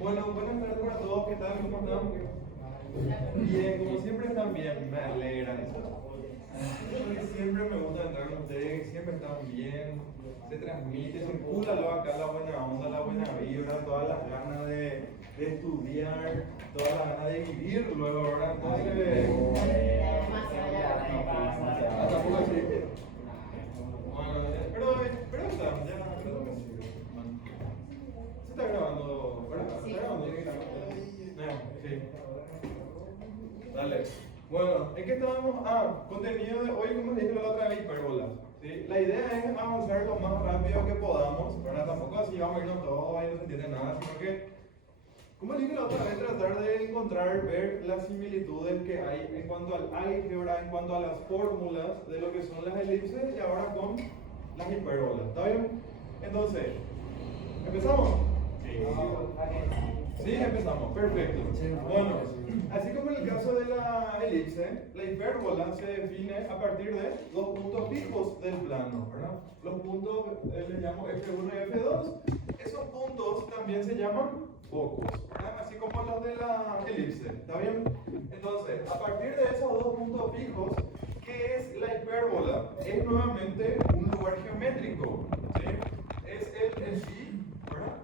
Bueno, buenas tardes para todos, ¿qué tal? ¿Cómo están? Bien, como siempre están bien, me alegran. Porque siempre me gusta entrar con ustedes, siempre están bien, se transmite, circula luego acá la buena onda, la buena vibra, todas las ganas de de estudiar, toda la gana de vivir luego, ¿verdad? Entonces, tampoco así. Bueno, pero está, ya, creo que sí. Se está grabando, ¿verdad? ¿Está grabando? Sí. Dale. Bueno, ¿en qué estábamos? Contenido de hoy, como dije la otra vez, hipérbolas. ¿Sí? La idea es avanzar lo más rápido que podamos, ¿verdad? Tampoco así vamos a irnos todos y no se entiende nada, sino que, como dije la otra vez, tratar de encontrar, ver las similitudes que hay en cuanto al álgebra, en cuanto a las fórmulas de lo que son las elipses y ahora con las hipérbolas. ¿Está bien? Entonces, ¿empezamos? Sí, empezamos, perfecto. Bueno, así como en el caso de la elipse, la hipérbola se define a partir de dos puntos fijos del plano, ¿verdad? Los puntos les llamo F1 y F2. Esos puntos también se llaman focos, ¿verdad? Así como los de la elipse, ¿está bien? Entonces, a partir de esos dos puntos fijos, ¿qué es la hipérbola? Es nuevamente un lugar geométrico, ¿sí? Es el sí, ¿verdad?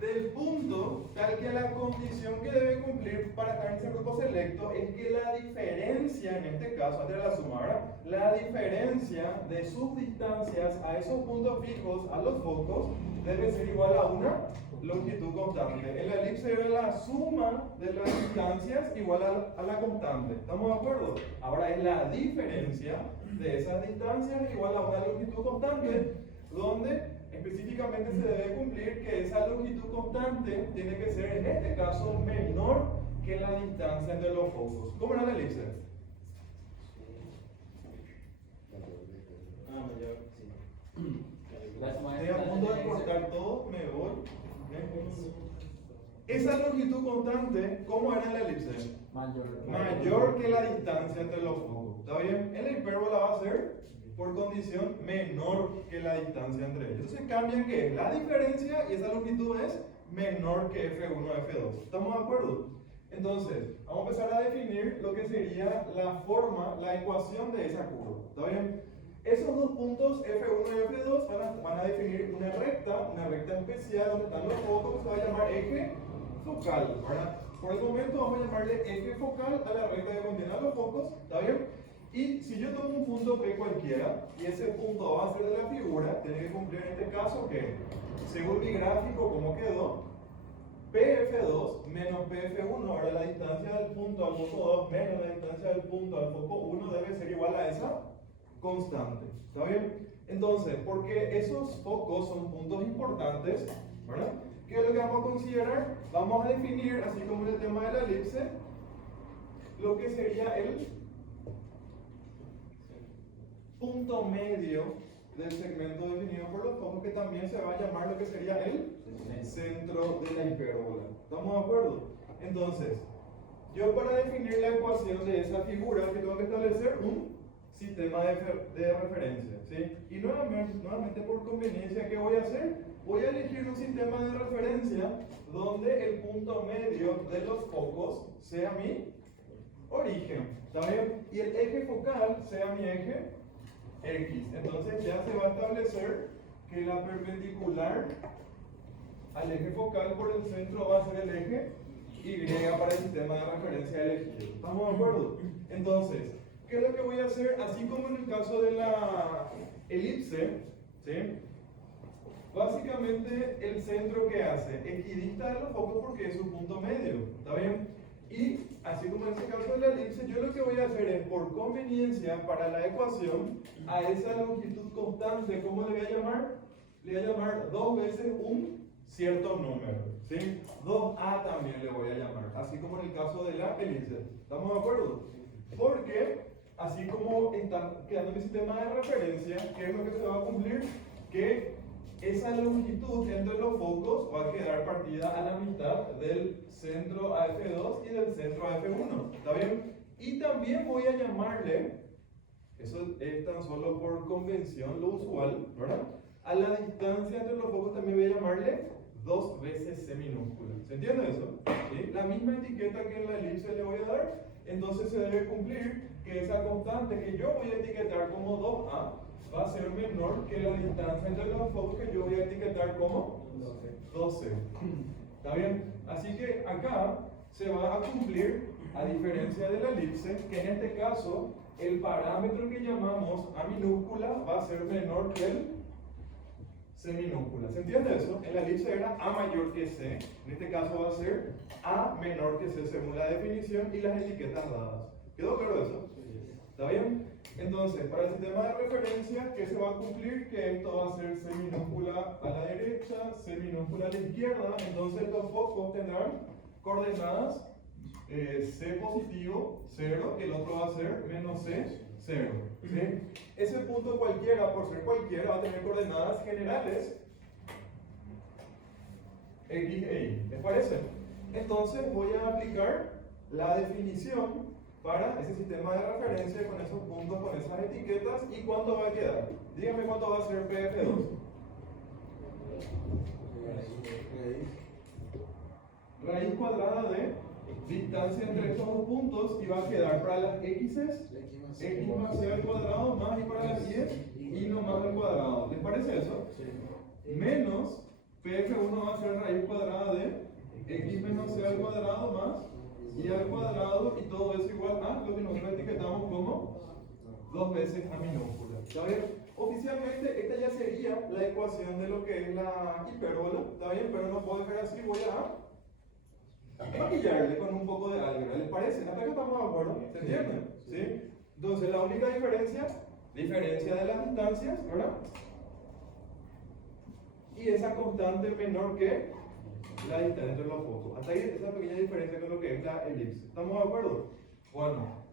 Del punto tal que la condición que debe cumplir para estar en ese grupo selecto es que la diferencia, en este caso, antes de la suma, ¿verdad? La diferencia de sus distancias a esos puntos fijos, a los focos, debe ser igual a una longitud constante. En la elipse era la suma de las distancias igual a la constante. ¿Estamos de acuerdo? Ahora es la diferencia de esas distancias igual a una longitud constante, donde específicamente se debe cumplir que esa longitud constante tiene que ser, en este caso, menor que la distancia entre los focos. ¿Cómo era la elipse? Mayor, sí. Estoy a punto de cortar todo, me voy. Esa longitud constante, ¿cómo era en la elipse? Mayor que la distancia entre los focos. ¿Está bien? En la hipérbola va a ser, por condición, menor que la distancia entre ellos. Entonces cambian que la diferencia y esa longitud es menor que F1 F2. ¿Estamos de acuerdo? Entonces, vamos a empezar a definir lo que sería la forma, la ecuación de esa curva. ¿Está bien? Esos dos puntos F1 y F2 van a definir una recta especial donde están los focos, que se va a llamar eje focal, ¿verdad? Por el momento vamos a llamarle eje focal a la recta que contiene a los focos, ¿está bien? Y si yo tomo un punto P cualquiera, y ese punto va a ser de la figura, tiene que cumplir en este caso que, según mi gráfico, como quedó, PF2 menos PF1, ahora la distancia del punto al foco 2 menos la distancia del punto al foco 1 debe ser igual a esa constante. ¿Está bien? Entonces, porque esos focos son puntos importantes, ¿verdad? ¿Qué es lo que vamos a considerar? Vamos a definir, así como en el tema de la elipse, lo que sería el punto medio del segmento definido por los focos, que también se va a llamar lo que sería el centro de la hipérbola. ¿Estamos de acuerdo? Entonces, yo para definir la ecuación de esa figura, que tengo que establecer un sistema de referencia, ¿sí? Y nuevamente por conveniencia, ¿qué voy a hacer? Voy a elegir un sistema de referencia donde el punto medio de los focos sea mi origen, ¿está bien? Y el eje focal sea mi eje X. Entonces ya se va a establecer que la perpendicular al eje focal por el centro va a ser el eje Y para el sistema de referencia elegido. ¿Estamos de acuerdo? Entonces, ¿qué es lo que voy a hacer? Así como en el caso de la elipse, ¿sí? Básicamente el centro que hace equidista de los focos porque es su punto medio, ¿está bien? Y así como en ese caso de la elipse, yo lo que voy a hacer es, por conveniencia para la ecuación, a esa longitud constante, ¿cómo le voy a llamar? Le voy a llamar dos veces un cierto número, ¿sí? 2a también le voy a llamar, así como en el caso de la elipse. ¿Estamos de acuerdo? Porque así como está quedando mi sistema de referencia, ¿qué es lo que se va a cumplir? Que esa longitud entre los focos va a quedar partida a la mitad del centro a F2 y del centro a F1. ¿Está bien? Y también voy a llamarle, eso es tan solo por convención, lo usual, ¿verdad? A la distancia entre los focos también voy a llamarle 2 veces C minúscula. ¿Se entiende eso? ¿Sí? La misma etiqueta que en la elipse le voy a dar, entonces se debe cumplir que esa constante que yo voy a etiquetar como 2A va a ser menor que la distancia entre los focos que yo voy a etiquetar como 12. ¿Está bien? Así que acá se va a cumplir, a diferencia de la elipse, que en este caso el parámetro que llamamos A minúscula va a ser menor que el C minúscula. ¿Se entiende eso? En la elipse era A mayor que C, en este caso va a ser A menor que C según la definición y las etiquetas dadas. ¿Quedó claro eso? ¿Está bien? Entonces, para el sistema de referencia, ¿qué se va a cumplir? Que esto va a ser C minúscula a la derecha, C minúscula a la izquierda. Entonces los focos tendrán coordenadas C positivo, 0, y el otro va a ser menos C, 0. ¿Sí? Ese punto cualquiera, por ser cualquiera, va a tener coordenadas generales X e Y. ¿Les parece? Entonces voy a aplicar la definición para ese sistema de referencia con esos puntos, con esas etiquetas. ¿Y cuánto va a quedar? Díganme cuánto va a ser PF2. Raíz cuadrada de distancia entre estos dos puntos, y va a quedar para las X más C al cuadrado más, y para las Y no más al cuadrado. ¿Les parece eso? Menos PF1 va a ser raíz cuadrada de X menos C al cuadrado más Y al cuadrado, y todo eso igual a lo que nosotros etiquetamos como 2 veces A minúscula. ¿Está bien? Oficialmente esta ya sería la ecuación de lo que es la hipérbola. ¿Está bien? Pero no puedo dejar así, voy a maquillarle con un poco de álgebra. ¿Les parece? Hasta acá estamos de acuerdo. ¿Se entiende? ¿Sí? Entonces la única diferencia de las distancias, ¿verdad? Y esa constante menor que la distancia entre los focos. Hasta ahí esa pequeña diferencia con lo que es la elipse. ¿Estamos de acuerdo? Bueno,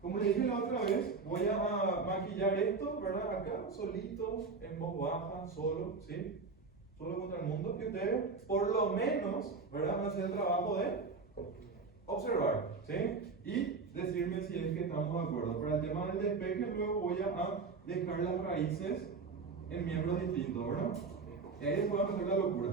como les dije la otra vez, voy a maquillar esto, ¿verdad? Acá, solito, en voz baja, solo, ¿sí? Solo contra el mundo. Y ustedes, por lo menos, ¿verdad? Van a hacer el trabajo de observar, ¿sí? Y decirme si es que estamos de acuerdo. Para el tema del despeje, luego voy a dejar las raíces en miembros distintos, ¿verdad? Y ahí después va a empezar la locura.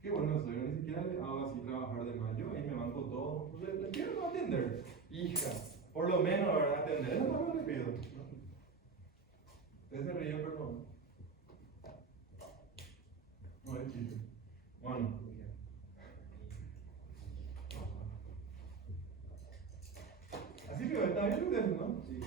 Qué bueno soy, ni siquiera le hago así trabajar de mayo, ahí me banco todo. Les quiero no atender. Hija, por lo menos, ¿verdad? Atender. Eso no me pido. Ustedes se ríen, perdón. No es chiste. Bueno. Así que está bien ustedes, ¿no? Sí.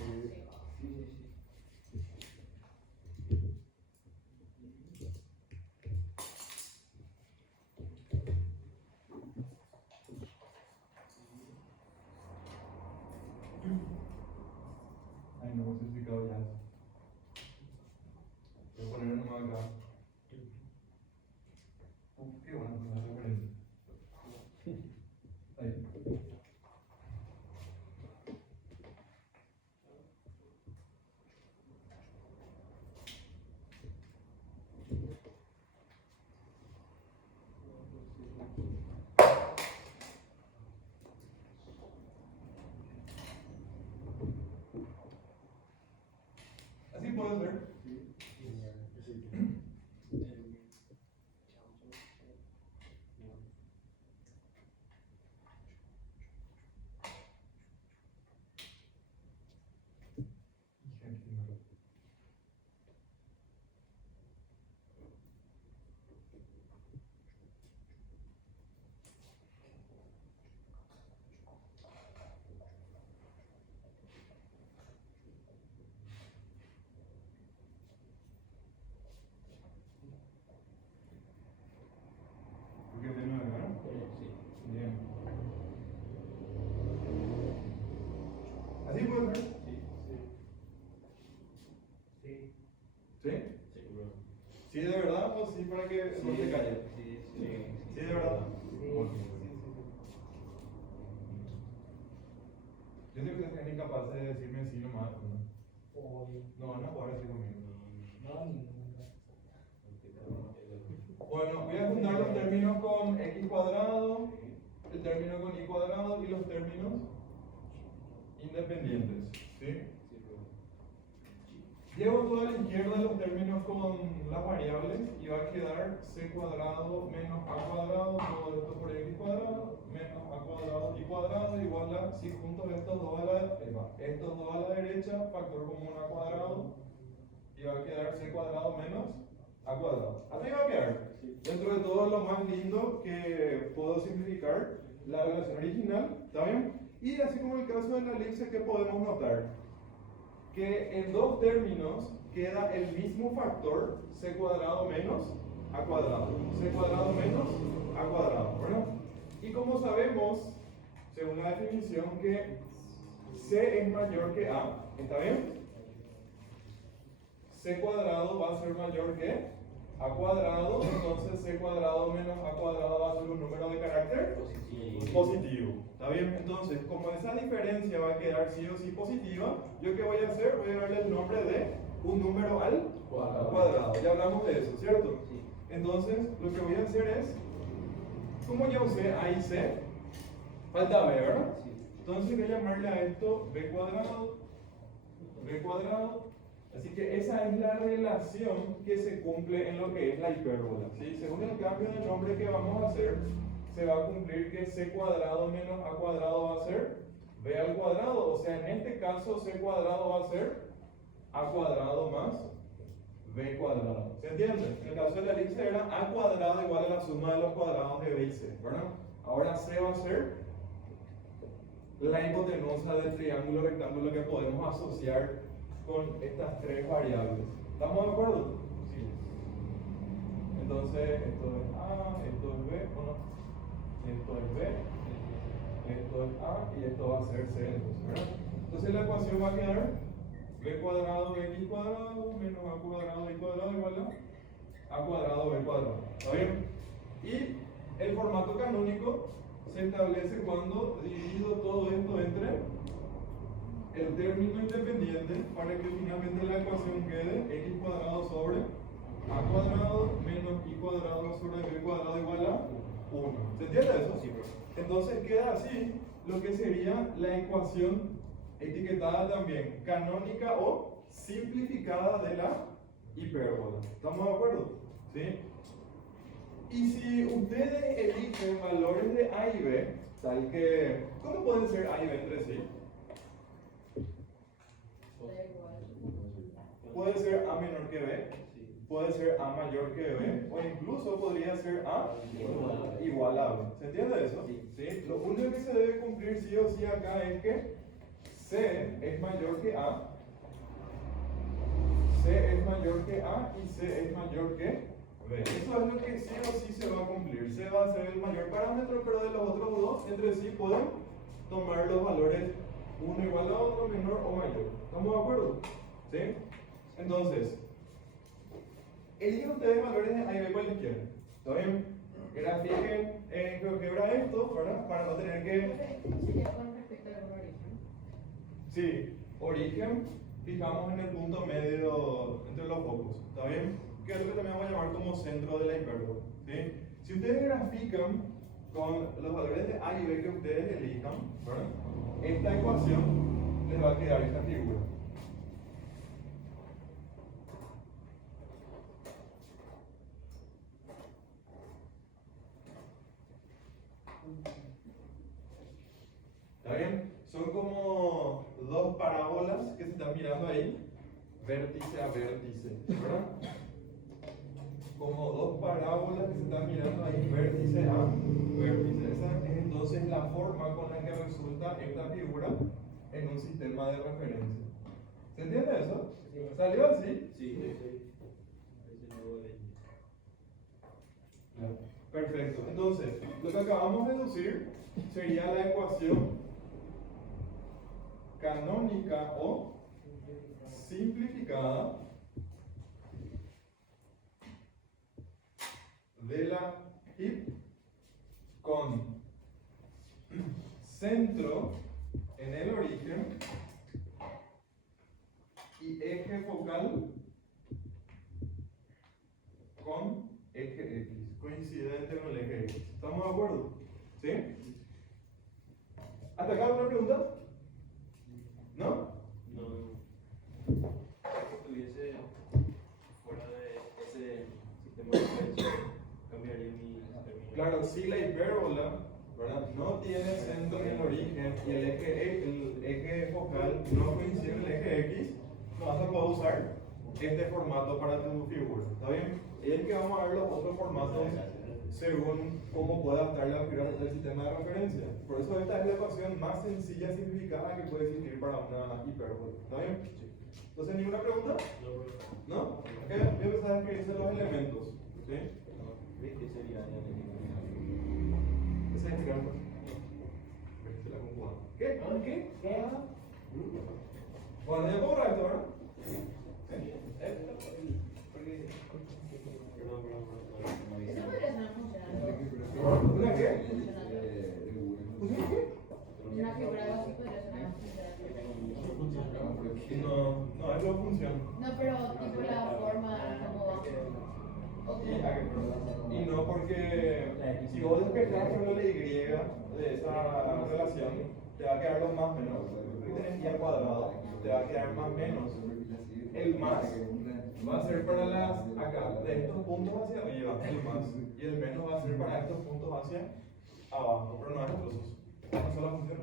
Ay, no hemos explicado ya eso. Voy a poner nomás acá. Qué buena la referencia. Ahí. Así puede ser. ¿Por qué de nuevo, verdad? Sí. Bien. ¿Así puede ser? Sí. ¿Sí? ¿Sí de verdad o sí para que no se calle? Sí de verdad. Yo sé que ustedes son incapaces de decirme sí nomás, ¿no? No van a jugar así conmigo. Bueno, voy a juntar los términos con x cuadrado, el término con y cuadrado y los términos independientes, ¿sí? Llevo toda a la izquierda los términos con las variables y va a quedar c cuadrado menos a cuadrado, todo esto por x cuadrado, menos a cuadrado y cuadrado, igual a, si junto estos dos a la derecha, factor común a cuadrado, y va a quedar c cuadrado menos a cuadrado. Así va a quedar. Dentro de todo lo más lindo que puedo simplificar la relación original, ¿está bien? Y así como en el caso de la elipse, ¿qué podemos notar? Que en dos términos queda el mismo factor c cuadrado menos a cuadrado. C cuadrado menos a cuadrado, ¿verdad? Y como sabemos, según la definición, que c es mayor que a, ¿está bien? C cuadrado va a ser mayor que a cuadrado, entonces c cuadrado menos a cuadrado va a ser un número de carácter positivo. ¿Está bien? Entonces, como esa diferencia va a quedar sí o sí positiva, ¿yo qué voy a hacer? Voy a darle el nombre de un número al cuadrado. Ya hablamos de eso, ¿cierto? Entonces, lo que voy a hacer es, como ya usé A y C, falta B, ¿verdad? Entonces voy a llamarle a esto B cuadrado, B cuadrado. Así que esa es la relación que se cumple en lo que es la hipérbola, ¿sí? Según el cambio de nombre que vamos a hacer, se va a cumplir que c cuadrado menos a cuadrado va a ser b al cuadrado. O sea, en este caso c cuadrado va a ser a cuadrado más b cuadrado. ¿Se entiende? En el caso de la elipse era a cuadrado igual a la suma de los cuadrados de b y c, ¿verdad? Ahora c va a ser la hipotenusa del triángulo rectángulo que podemos asociar con estas tres variables. ¿Estamos de acuerdo? Sí. Entonces, esto es A, esto es B, ¿o no? Esto es B, esto es A y esto va a ser C, ¿verdad? Entonces la ecuación va a quedar B cuadrado x cuadrado menos A cuadrado y cuadrado igual a cuadrado B cuadrado. ¿Está bien? Y el formato canónico se establece cuando divido todo esto entre el término independiente para que finalmente la ecuación quede x cuadrado sobre a cuadrado menos y cuadrado sobre b cuadrado igual a 1. ¿Se entiende eso? Sí. Entonces queda así lo que sería la ecuación etiquetada también canónica o simplificada de la hipérbola. ¿Estamos de acuerdo? ¿Sí? Y si ustedes eligen valores de a y b, tal que, ¿cómo pueden ser a y b entre sí? Puede ser A menor que B, puede ser A mayor que B, o incluso podría ser A igual a B. ¿Se entiende eso? ¿Sí? Lo único que se debe cumplir sí o sí acá es que C es mayor que A, C es mayor que A y C es mayor que B. Eso es lo que sí o sí se va a cumplir. C va a ser el mayor parámetro, pero de los otros dos entre sí pueden tomar los valores uno igual a otro, menor o mayor. ¿Estamos de acuerdo? ¿Sí? Entonces, eligen ustedes valores de A y B cuáles quieren. ¿Está bien? Grafiquen en GeoGebra esto, ¿verdad? Para no tener que... ¿Sería con respecto al origen? Sí, origen, fijamos en el punto medio entre los focos. ¿Está bien? Que es lo que también voy a llamar como centro de la hipérbola. ¿Sí? Si ustedes grafican con los valores de A y B que ustedes elijan, ¿verdad? Esta ecuación les va a quedar esta figura. ¿Está bien? Son como dos parábolas que se están mirando ahí, vértice a vértice, ¿verdad? Como dos parábolas que se están mirando ahí, vértice a vértice. Esa es entonces la forma con la que resulta esta figura en un sistema de referencia. ¿Se entiende eso? ¿Salió así? Sí. Perfecto. Entonces, lo que acabamos de deducir sería la ecuación canónica o simplificada de la HIP con centro en el origen y eje focal con eje X, coincidente con el eje X. ¿Estamos de acuerdo? ¿Sí? ¿Hasta acá alguna pregunta? ¿No? No. Si estuviese fuera de ese sistema de referencia, cambiaría mi término. Claro, si la hipérbola, ¿verdad?, no tiene centro en el origen y el eje focal no coincide con el eje X, no vas a poder usar este formato para tu figura. ¿Está bien? Y es que vamos a ver los otros formatos según cómo pueda estar la figura del sistema de referencia. Por eso esta es la ecuación más sencilla simplificada que puede existir para una hipérbola. ¿Está bien? Entonces, ¿ninguna pregunta? ¿No? Ok, voy a empezar a escribirse los elementos. ¿Sí? ¿Qué sería? Esa es la ¿Qué? ¿Qué? Bueno, ya puedo borrar esto, ¿verdad? Eso podría ser una función. ¿Una qué? ¿Función qué? Una figura algo así podría ser una función. No, es lo funciona. No, pero tipo la forma, cómo va. Y no porque si vos despejas por la y de esa relación, te va a quedar lo más menos. Porque tenés y al cuadrado, te va a quedar más menos. El más va a ser para las acá, de estos puntos hacia arriba, el más. Y el menos va a ser para estos puntos hacia abajo, pero no estos dos. Una sola función.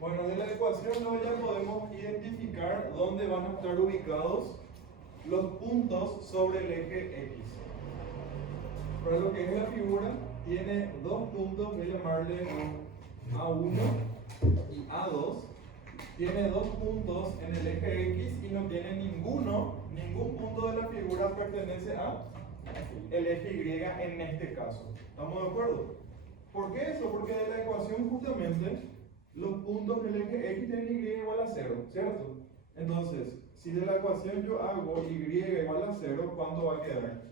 Bueno, de la ecuación luego ya podemos identificar dónde van a estar ubicados los puntos sobre el eje X. Para lo que es la figura, tiene dos puntos, voy a llamarle A1 y A2. Tiene dos puntos en el eje X y no tiene ningún punto de la figura pertenece a el eje Y en este caso. ¿Estamos de acuerdo? ¿Por qué eso? Porque de la ecuación justamente los puntos del eje X tienen Y igual a 0, ¿cierto? Entonces, si de la ecuación yo hago Y igual a 0, ¿cuánto va a quedar?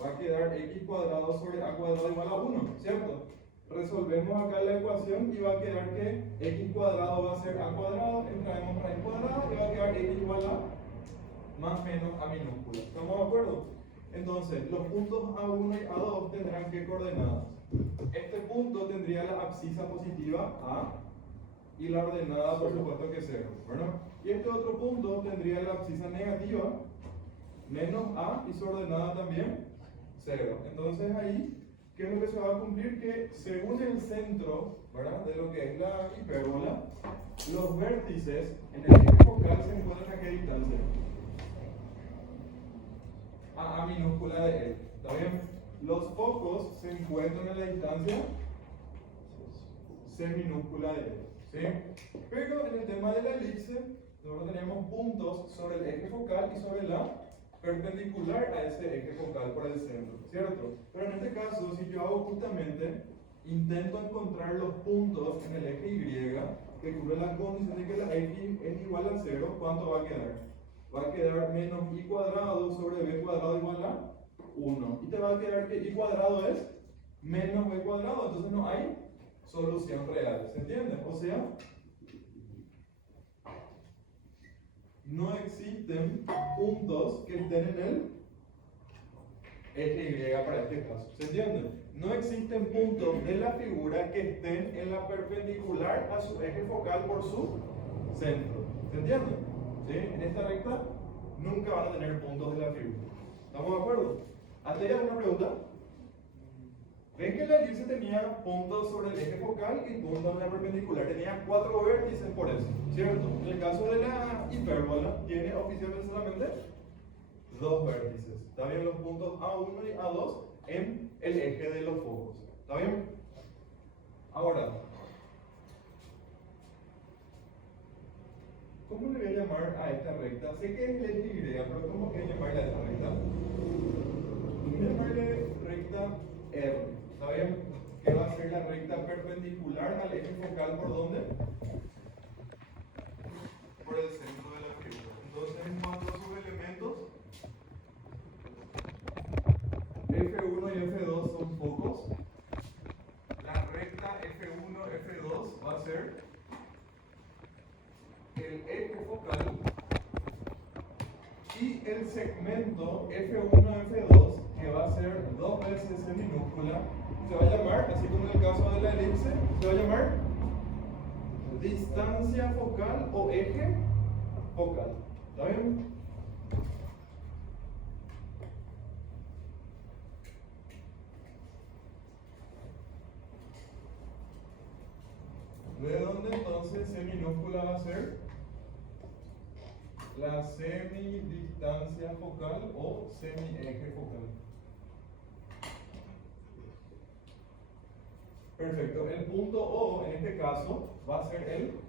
Va a quedar X cuadrado sobre A cuadrado igual a 1, ¿cierto? Resolvemos acá la ecuación y va a quedar que X cuadrado va a ser A cuadrado, extraemos raíz cuadrada y va a quedar X igual a más menos A minúscula. ¿Estamos de acuerdo? Entonces, los puntos A1 y A2 tendrán ¿qué coordenadas? Este punto tendría la abscisa positiva A y la ordenada por supuesto que 0, ¿verdad? Y este otro punto tendría la abscisa negativa menos A y su ordenada también 0. Entonces ahí, ¿qué es lo que se va a cumplir? Que según el centro, ¿verdad?, de lo que es la hipérbola, los vértices en el eje focal se encuentran a qué distancia? A minúscula de él. ¿Está bien? Los focos se encuentran a la distancia C minúscula de él. ¿Sí? Pero en el tema de la elipse, nosotros tenemos puntos sobre el eje focal y sobre la perpendicular a ese eje focal por el centro, ¿cierto? Pero en este caso, si yo hago justamente, intento encontrar los puntos en el eje Y que cubre la condición de que la X es igual a 0, ¿cuánto va a quedar? Va a quedar menos y cuadrado sobre b cuadrado igual a 1. Y te va a quedar que y cuadrado es menos b cuadrado, entonces no hay solución real, ¿se entiende? O sea, no existen puntos que estén en el eje Y para este caso, ¿se entiende? No existen puntos de la figura que estén en la perpendicular a su eje focal por su centro, ¿se entiende? ¿Sí? En esta recta nunca van a tener puntos de la figura. ¿Estamos de acuerdo? ¿Hasta ahí alguna pregunta? Ven que la elipse tenía puntos sobre el eje focal y puntos en la perpendicular. Tenía 4 vértices por eso, ¿cierto? En el caso de la hipérbola, tiene oficialmente solamente 2 vértices. ¿Está bien? Los puntos A1 y A2 en el eje de los focos. ¿Está bien? Ahora, ¿cómo le voy a llamar a esta recta? Sé que es el eje Y, pero ¿cómo voy a llamarle a esta recta? Voy a llamarle recta R. ¿Está bien? Que va a ser la recta perpendicular al eje focal, ¿por dónde? Por el centro de la figura. Entonces, en cuanto a sus elementos, F1 y F2 son focos. La recta F1, F2 va a ser el eje focal y el segmento F1, F2, que va a ser 2 veces C minúscula, se va a llamar, así como en el caso de la elipse, se va a llamar distancia focal o eje focal. ¿Está bien? ¿De dónde entonces C minúscula va a ser? La semidistancia focal o semieje focal. Perfecto. El punto O en este caso va a ser el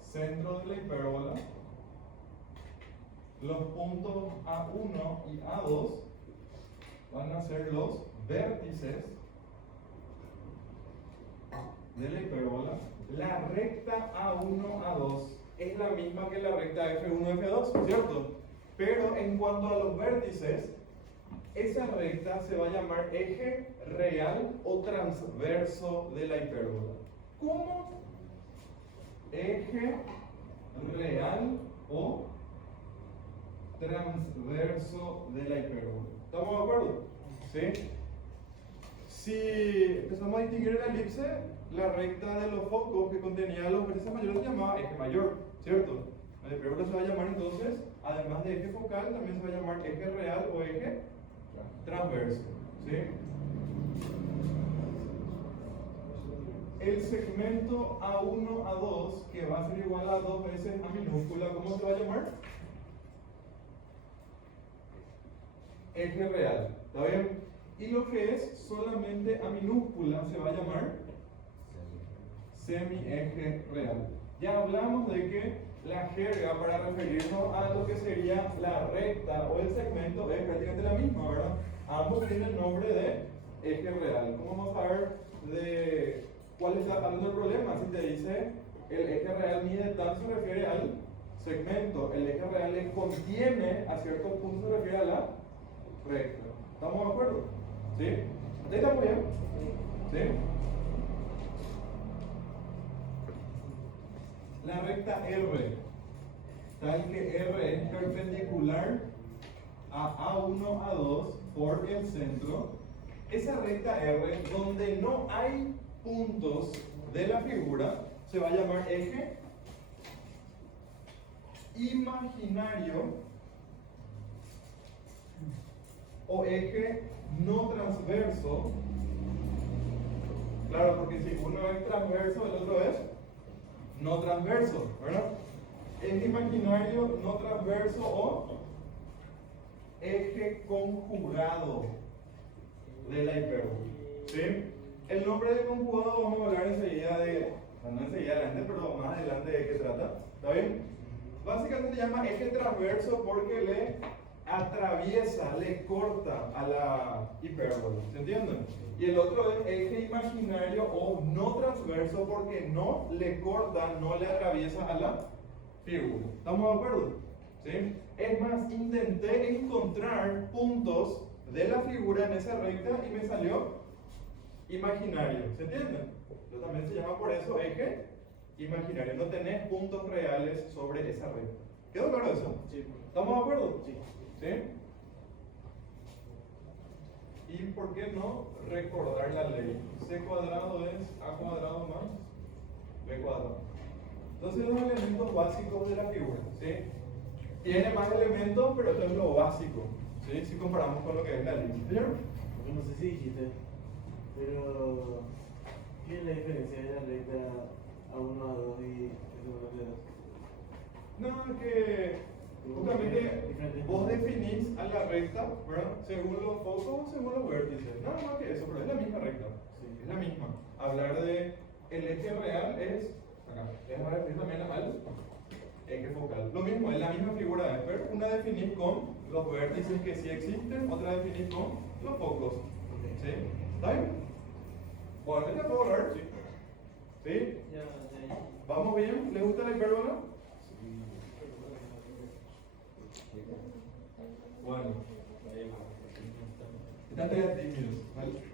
centro de la hipérbola. Los puntos A1 y A2 van a ser los vértices de la hipérbola. La recta A1, A2 es la misma que la recta F1, F2, ¿cierto? Pero en cuanto a los vértices, esa recta se va a llamar eje real o transverso de la hipérbola. ¿Cómo? Eje real o transverso de la hipérbola. ¿Estamos de acuerdo? ¿Sí? Si empezamos a distinguir la elipse, la recta de los focos que contenía los vértices mayores se llamaba eje mayor, ¿cierto? La hipérbola se va a llamar entonces, además de eje focal, también se va a llamar eje real o eje transverso, ¿sí? El segmento A1, A2, que va a ser igual a 2 veces A minúscula, ¿cómo se va a llamar? Eje real, ¿está bien? Y lo que es solamente A minúscula se va a llamar semieje real. Ya hablamos de que la jerga para referirnos a lo que sería la recta o el segmento es prácticamente la misma, ¿verdad? Ambos tienen el nombre de eje real. ¿Cómo vamos a ver de cuál está hablando el problema? Si te dice el eje real mide tanto, se refiere al segmento. El eje real le contiene a ciertos puntos, se refiere a la recta. ¿Estamos de acuerdo? ¿Sí? ¿Estamos bien? ¿Sí? La recta R, tal que R es perpendicular a A1, A2 por el centro. Esa recta R, donde no hay puntos de la figura, se va a llamar eje imaginario o eje no transverso. Claro, porque si uno es transverso, el otro es no transverso, ¿verdad? Eje imaginario, no transverso o eje conjugado de la hipérbola. ¿Sí? El nombre de conjugado vamos a hablar enseguida de, no enseguida adelante, pero más adelante de qué trata. ¿Está bien? Básicamente se llama eje transverso porque le atraviesa, le corta a la hipérbola. ¿Se entienden? Y el otro es eje imaginario o no transverso porque no le corta, no le atraviesa a la figura. ¿Estamos de acuerdo? ¿Sí? Es más, intenté encontrar puntos de la figura en esa recta y me salió imaginario. ¿Se entiende? Entonces también se llama por eso eje imaginario. No tenés puntos reales sobre esa recta. ¿Quedó claro eso? Sí. ¿Estamos de acuerdo? Sí. ¿Sí? ¿Y por qué no recordar la ley? C cuadrado es A cuadrado más B cuadrado. Entonces los elementos básicos de la figura, ¿sí? Tiene más elementos, pero esto es lo básico, ¿sí? Si comparamos con lo que es la línea. ¿Señor? No sé si dijiste Pero, ¿qué es la diferencia de la recta A1, A2 y S1, S2? No, que justamente vos definís a la recta, ¿verdad? Según los focos o según los vértices. Nada más que eso, pero es la misma recta. Sí. Es la misma. Hablar de el eje real es acá. Es también al eje focal. Lo mismo, es la misma figura de Esper. Una definís con los vértices que sí existen, otra definís con los focos. ¿Sí? ¿Está bien? Bueno, ¿te puedo hablar? Sí. ¿Sí? ¿Vamos bien? ¿Les gusta la hipérbola? Bueno. Están tímidos, ¿vale?